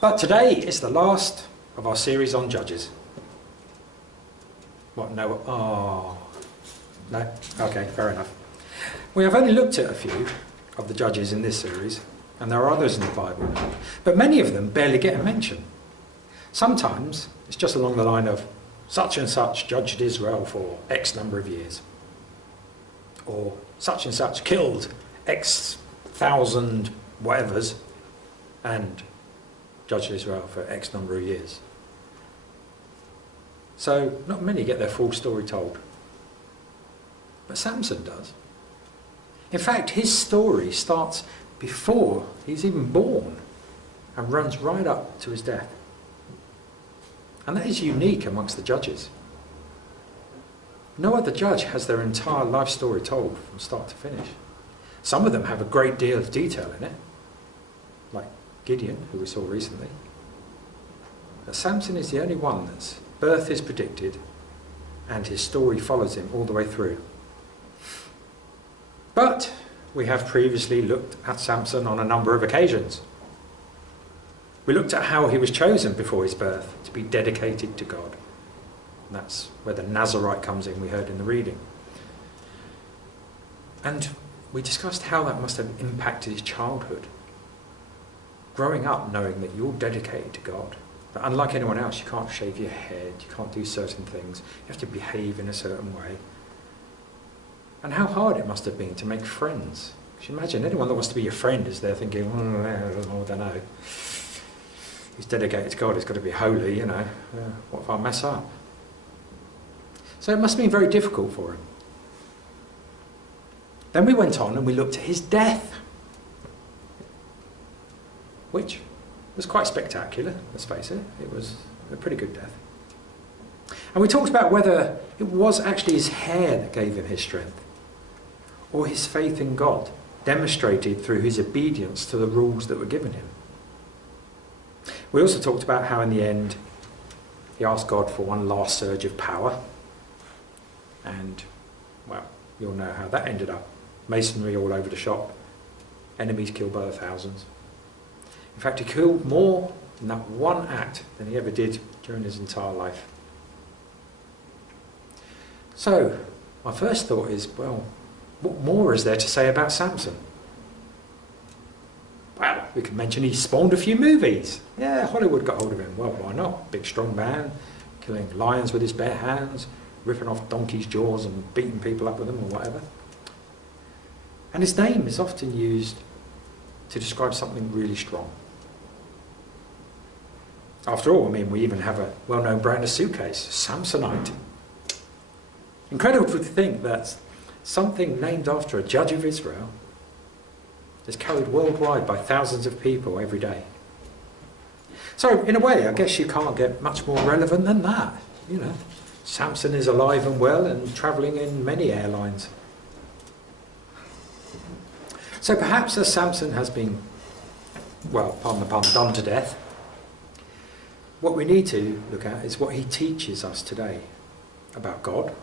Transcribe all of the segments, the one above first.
But today is the last of our series on Judges. What, no? Oh, no? Okay, fair enough. We have only looked at a few of the Judges in this series, and there are others in the Bible, but many of them barely get a mention. Sometimes it's just along the line of such and such judged Israel for X number of years, or such and such killed X thousand whatevers and judged Israel for X number of years. So not many get their full story told. But Samson does. In fact, his story starts before he's even born and runs right up to his death. And that is unique amongst the judges. No other judge has their entire life story told from start to finish. Some of them have a great deal of detail in it, like Gideon, who we saw recently. But Samson is the only one that's birth is predicted and his story follows him all the way through. But we have previously looked at Samson on a number of occasions. We looked at how he was chosen before his birth to be dedicated to God. And that's where the Nazarite comes in, we heard in the reading. And we discussed how that must have impacted his childhood. Growing up knowing that you're dedicated to God. That unlike anyone else, you can't shave your head, you can't do certain things, you have to behave in a certain way. And how hard it must have been to make friends. Because you imagine anyone that wants to be your friend is there thinking, I don't know. He's dedicated to God, he's got to be holy, you know. What if I mess up? So it must have been very difficult for him. Then we went on and we looked at his death, which was quite spectacular, let's face it. It was a pretty good death. And we talked about whether it was actually his hair that gave him his strength, or his faith in God, demonstrated through his obedience to the rules that were given him. We also talked about how in the end he asked God for one last surge of power, and, well, you'll know how that ended up. Masonry all over the shop, enemies killed by the thousands. In fact, he killed more in that one act than he ever did during his entire life. So, my first thought is, well, what more is there to say about Samson? Well, we could mention he spawned a few movies. Yeah, Hollywood got hold of him. Well, why not? Big strong man, killing lions with his bare hands, ripping off donkeys' jaws and beating people up with them or whatever. And his name is often used to describe something really strong. After all, I mean, we even have a well-known brand of suitcase, Samsonite. Incredible to think that something named after a judge of Israel is carried worldwide by thousands of people every day. So, in a way, I guess you can't get much more relevant than that. You know, Samson is alive and well and travelling in many airlines. So perhaps as Samson has been, well, pardon the pun, done to death, what we need to look at is what he teaches us today about God,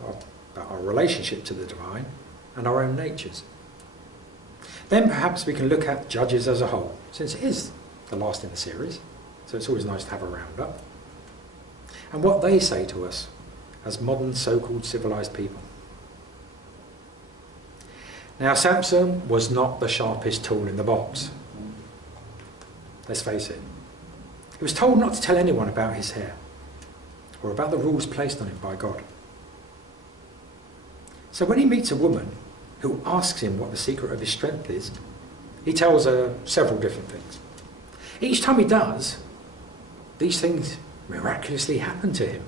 about our relationship to the divine, and our own natures. Then perhaps we can look at Judges as a whole, since it is the last in the series, so it's always nice to have a roundup, and what they say to us as modern so-called civilized people. Now, Samson was not the sharpest tool in the box. Let's face it. He was told not to tell anyone about his hair, or about the rules placed on him by God. So when he meets a woman who asks him what the secret of his strength is, he tells her several different things. Each time he does, these things miraculously happen to him.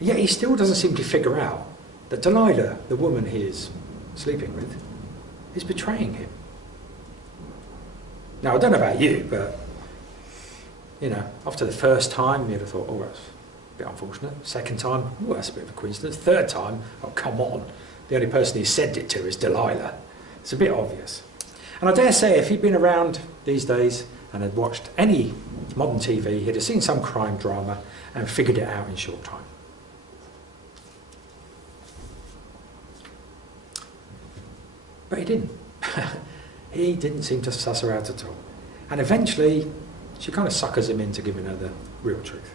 Yet he still doesn't seem to figure out that Delilah, the woman he is sleeping with, is betraying him. Now, I don't know about you, but, you know, after the first time, you'd have thought, oh, that's a bit unfortunate. Second time, oh, that's a bit of a coincidence. Third time, oh, come on. The only person he sent it to is Delilah. It's a bit obvious. And I dare say if he'd been around these days and had watched any modern TV, he'd have seen some crime drama and figured it out in short time. But he didn't. He didn't seem to suss her out at all. And eventually, She kind of suckers him into giving her the real truth.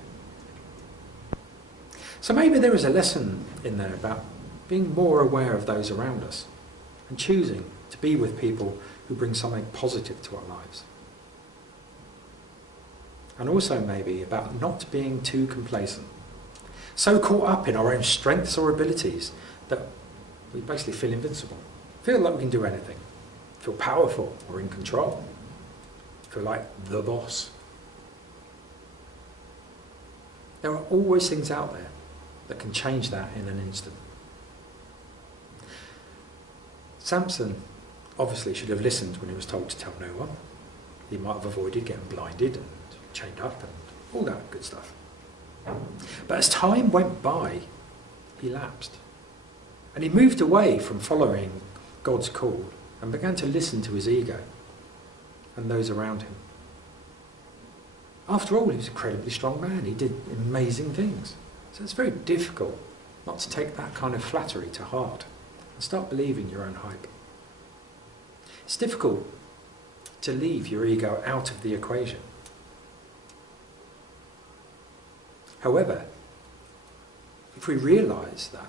So maybe there is a lesson in there about being more aware of those around us and choosing to be with people who bring something positive to our lives. And also maybe about not being too complacent, so caught up in our own strengths or abilities that we basically feel invincible, feel like we can do anything, feel powerful or in control, feel like the boss. There are always things out there that can change that in an instant. Samson obviously should have listened when he was told to tell no one. He might have avoided getting blinded and chained up and all that good stuff. But as time went by, he lapsed. And he moved away from following God's call and began to listen to his ego and those around him. After all, he was an incredibly strong man. He did amazing things. So it's very difficult not to take that kind of flattery to heart and start believing your own hype. It's difficult to leave your ego out of the equation. However, if we realise that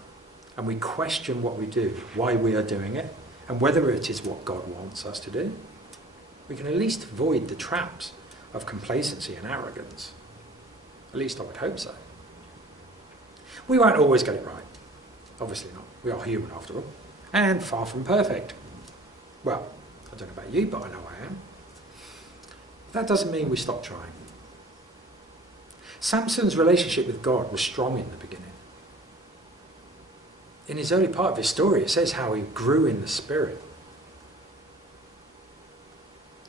and we question what we do, why we are doing it, and whether it is what God wants us to do, we can at least avoid the traps of complacency and arrogance. At least I would hope so. We won't always get it right. Obviously not. We are human after all. And far from perfect. Well, I don't know about you, but I know I am. That doesn't mean we stop trying. Samson's relationship with God was strong in the beginning. In his early part of his story, it says how he grew in the spirit.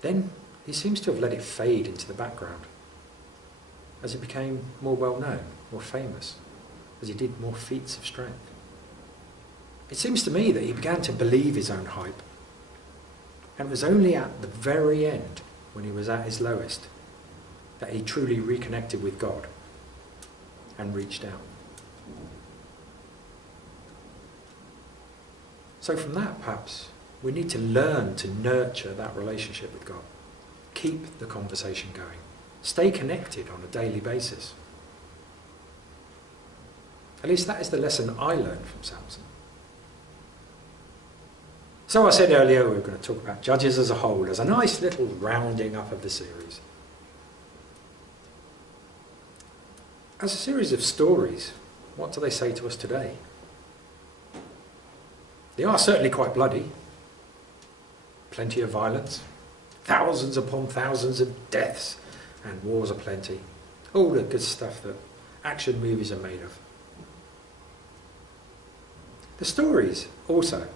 Then he seems to have let it fade into the background as he became more well-known, more famous, as he did more feats of strength. It seems to me that he began to believe his own hype. And it was only at the very end, when he was at his lowest, that he truly reconnected with God and reached out. So from that, perhaps, we need to learn to nurture that relationship with God. Keep the conversation going. Stay connected on a daily basis. At least that is the lesson I learned from Samson. So I said earlier we were going to talk about Judges as a whole, as a nice little rounding up of the series. As a series of stories, what do they say to us today? They are certainly quite bloody. Plenty of violence. Thousands upon thousands of deaths. And wars aplenty. All the good stuff that action movies are made of. The stories also,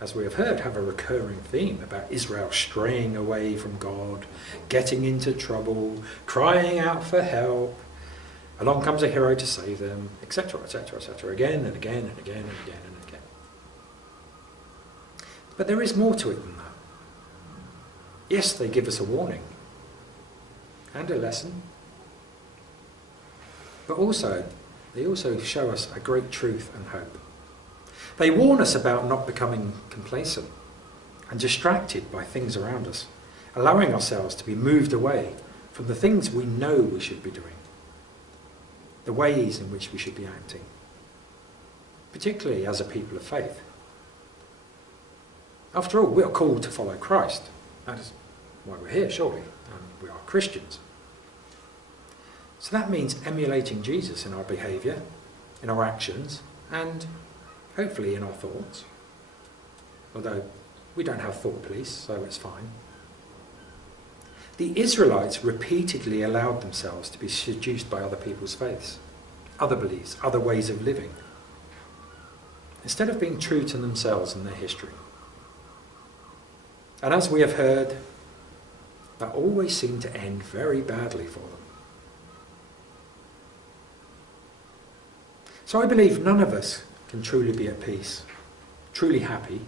as we have heard, have a recurring theme about Israel straying away from God, getting into trouble, crying out for help. Along comes a hero to save them, etc., etc., etc., again and again and again and again and again. But there is more to it than that. Yes, they give us a warning and a lesson, but also they also show us a great truth and hope. They warn us about not becoming complacent and distracted by things around us, allowing ourselves to be moved away from the things we know we should be doing, the ways in which we should be acting, particularly as a people of faith. After all, we are called to follow Christ. That is why we're here, surely, and we are Christians. So that means emulating Jesus in our behaviour, in our actions, and hopefully in our thoughts. Although we don't have thought police, so it's fine. The Israelites repeatedly allowed themselves to be seduced by other people's faiths, other beliefs, other ways of living, instead of being true to themselves and their history. And as we have heard, that always seemed to end very badly for them. So I believe none of us can truly be at peace, truly happy,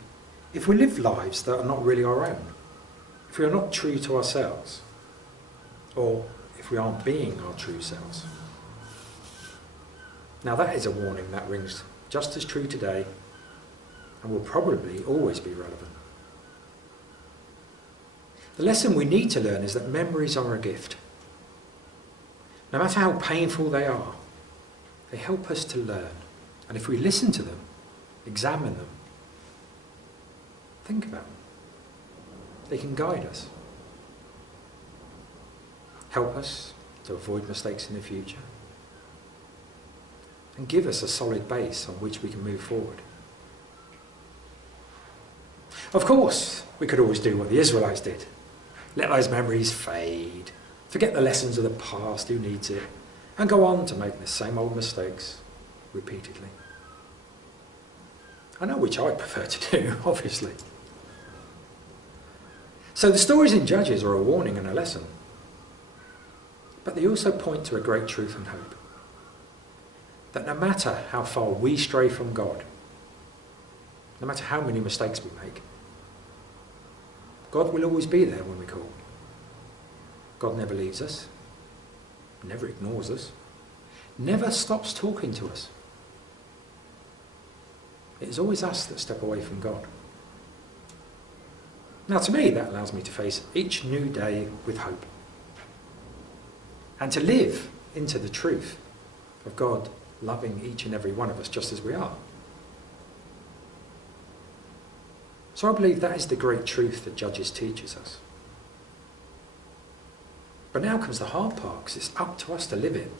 if we live lives that are not really our own, if we are not true to ourselves, or if we aren't being our true selves. Now that is a warning that rings just as true today and will probably always be relevant. The lesson we need to learn is that memories are a gift. No matter how painful they are, they help us to learn. And if we listen to them, examine them, think about them, they can guide us, help us to avoid mistakes in the future, and give us a solid base on which we can move forward. Of course, we could always do what the Israelites did. Let those memories fade, forget the lessons of the past, who needs it, and go on to make the same old mistakes repeatedly. I know which I'd prefer to do, obviously. So the stories in Judges are a warning and a lesson, but they also point to a great truth and hope. That no matter how far we stray from God, no matter how many mistakes we make, God will always be there when we call. God never leaves us, never ignores us, never stops talking to us. It is always us that step away from God. Now to me, that allows me to face each new day with hope and to live into the truth of God loving each and every one of us just as we are. So I believe that is the great truth that Judges teaches us. But now comes the hard part, because it's up to us to live it.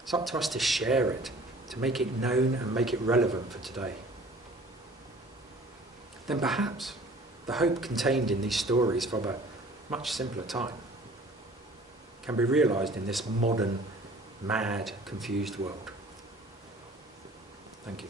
It's up to us to share it, to make it known and make it relevant for today. Then perhaps the hope contained in these stories from a much simpler time can be realised in this modern, mad, confused world. Thank you.